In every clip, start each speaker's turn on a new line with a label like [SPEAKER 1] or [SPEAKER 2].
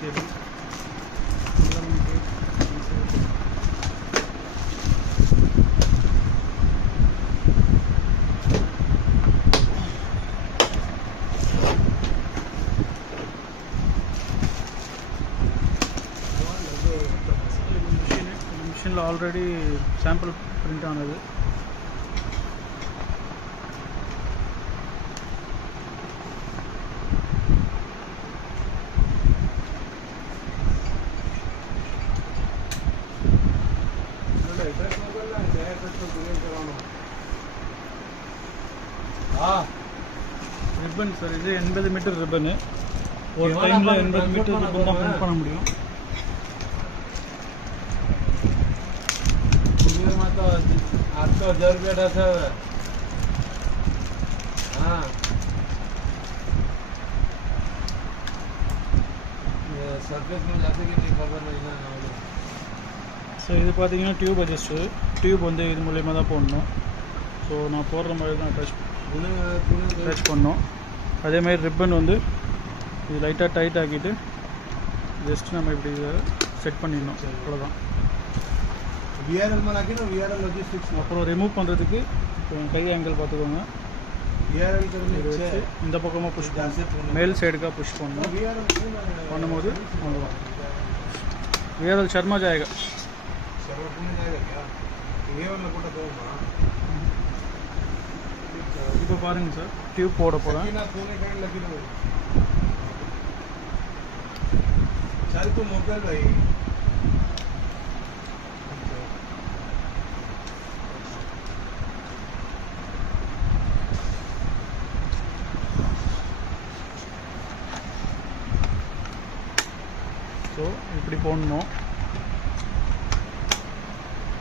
[SPEAKER 1] Cable మిషన్లో already sample print ఉన్నది ribbon sir இது எண்பது மீட்டர் ரிப்பனு ஒரு டைமில் எண்பது மீட்டர் ரிப்பன் தான் பிரிண்ட் பண்ண முடியும்.
[SPEAKER 2] આઠસો હજાર રૂપિયા થશે હવે હા சர்ஃபேஸ்க்கு ஜாஸ்தி கிட்ட
[SPEAKER 1] கவர் இது பார்த்தீங்கன்னா டியூப் அட்ஜஸ்ட்டு டியூப் வந்து இது மூலயமா தான் போடணும். ஸோ நான் போடுற மாதிரி தான்
[SPEAKER 2] அட்டாச்
[SPEAKER 1] ஸ்ட்ரெச் பண்ணோம். அதேமாதிரி ரிப்பன் வந்து இது லைட்டாக டைட் ஆக்கிட்டு ஜஸ்ட் நம்ம இப்படி இதை செட் பண்ணிடணும். அவ்வளோதான்
[SPEAKER 2] விஆர்எல் விஆர்எல் லாஜிஸ்டிக்ஸ்
[SPEAKER 1] அப்புறம் ரிமூவ் பண்ணுறதுக்கு கை ஆங்கிள் பார்த்துக்கோங்க. இந்த பக்கமாக புஷ்
[SPEAKER 2] பண்ணணும்.
[SPEAKER 1] மேல் சைடுக்காக புஷ் பண்ணணும். பண்ணும்போது அவ்வளோதான் விஆர்எல் சர்மா ஜாயகா இப்போ பாருங்கள் சார் டியூப் போட போகிறேன்
[SPEAKER 2] சருக்கு மொபைல் பை
[SPEAKER 1] ஸோ இப்படி போடணும்.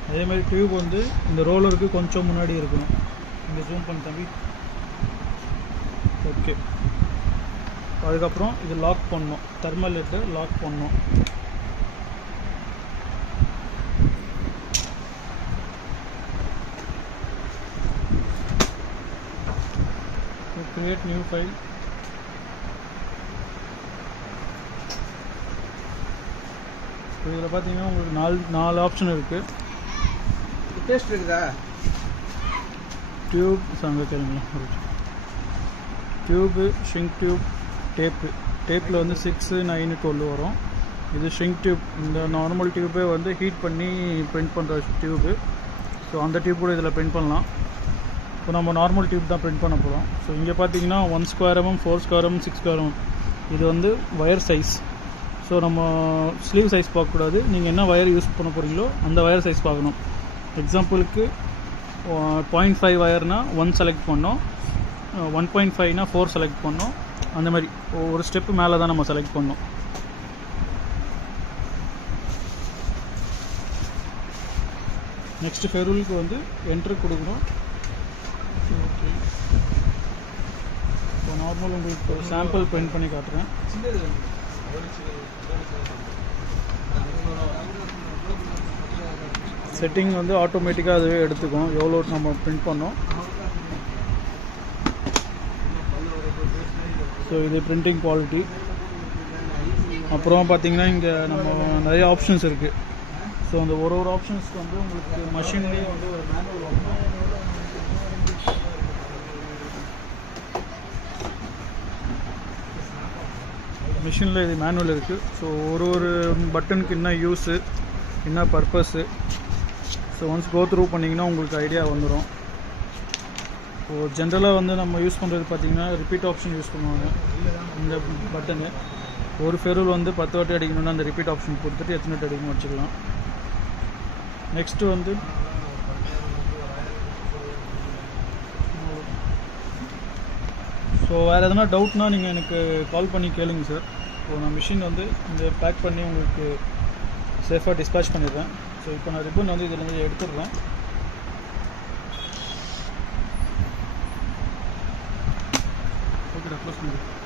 [SPEAKER 1] அதே மாதிரி டியூப் வந்து இந்த ரோலருக்கு கொஞ்சம் முன்னாடி இருக்கணும். இங்கே ஜூம் பண்ண தம்பி. ஓகே அதுக்கப்புறம் இது லாக் பண்ணோம் தெர்மல் லிட்டு லாக் பண்ணோம் கிரியேட் நியூ file. இதில் பார்த்தீங்கன்னா உங்களுக்கு நாலு நாலு ஆப்ஷன் இருக்குது
[SPEAKER 2] டேஸ்ட் இருக்குதா?
[SPEAKER 1] டியூப் அங்கே கேளுங்க டியூபு ஷிங்க் டியூப் டேப்பு டேப்பில் வந்து சிக்ஸு நைனு டுவெல் வரும். இது ஷிங்க் டியூப் இந்த நார்மல் டியூப்பே வந்து ஹீட் பண்ணி பிரிண்ட் பண்ணுற டியூபு ஸோ அந்த டியூப் கூட இதில் பிரிண்ட் பண்ணலாம். இப்போ நம்ம நார்மல் டியூப் தான் பிரிண்ட் பண்ண போகிறோம் ஸோ இங்கே பார்த்தீங்கன்னா one square mm four square mm six square mm இது வந்து ஒயர் சைஸ் ஸோ நம்ம ஸ்லீவ் சைஸ் பார்க்கக்கூடாது. நீங்கள் என்ன ஒயர் யூஸ் பண்ண போகிறீங்களோ அந்த ஒயர் சைஸ் பார்க்கணும். எக்ஸாம்பிளுக்கு பாயிண்ட் ஃபைவ் ஒயர்னா ஒன் செலக்ட் பண்ணோம். ஒன் பாயிண்ட் ஃபைவ்னா ஃபோர் செலக்ட் பண்ணோம். அந்த மாதிரி. ஒரு ஸ்டெப்பு மேலே தான் நம்ம செலக்ட் பண்ணோம். நெக்ஸ்ட் ஃபெருலுக்கு வந்து என்ட்ரு கொடுக்கணும். ஓகே இப்போ நார்மல் உங்களுக்கு சாம்பிள் பிரிண்ட் பண்ணி காட்டுறேன். செட்டிங் வந்து ஆட்டோமேட்டிக்காக அதுவே எடுத்துக்கும். எவ்வளோ நம்ம பிரிண்ட் பண்ணோம். ஸோ இது பிரிண்டிங் குவாலிட்டி அப்புறம் பார்த்தீங்கன்னா இங்கே நம்ம நிறைய ஆப்ஷன்ஸ் இருக்குது ஸோ அந்த ஒரு ஒரு ஆப்ஷன்ஸ்க்கு வந்து உங்களுக்கு மஷின்லேயே வந்து ஒரு மேனுவல் மிஷினில் இது மேனுவல் இருக்குது ஸோ ஒரு ஒரு பட்டனுக்கு என்ன யூஸு என்ன purpose so once go through பண்ணிங்கன்னா உங்களுக்கு ஐடியா வந்துடும் ஸோ ஜென்ரலாக வந்து நம்ம யூஸ் பண்ணுறது பார்த்தீங்கன்னா ரிப்பீட் ஆப்ஷன் யூஸ் பண்ணுவாங்க. இந்த பட்டனு ஒரு ஃபெரூல் வந்து பத்து வாட்டி அடிக்கணும்னா அந்த ரிப்பீட் ஆப்ஷன் கொடுத்துட்டு எத்தனை வாட்டி அடிக்கணும் வச்சுக்கலாம். நெக்ஸ்ட்டு வந்து ஸோ வேறு எதனா டவுட்னா நீங்கள் எனக்கு கால் பண்ணி கேளுங்க சார் ஸோ நான் மிஷின் வந்து இந்த பேக் பண்ணி உங்களுக்கு சேஃபாக டிஸ்பேச் பண்ணிடுறேன். ஸோ இப்போ நான் ரிப்பன் வந்து இதில் எடுத்துடுறேன். ஓகேடா க்ளோஸ் பண்ணுறேன்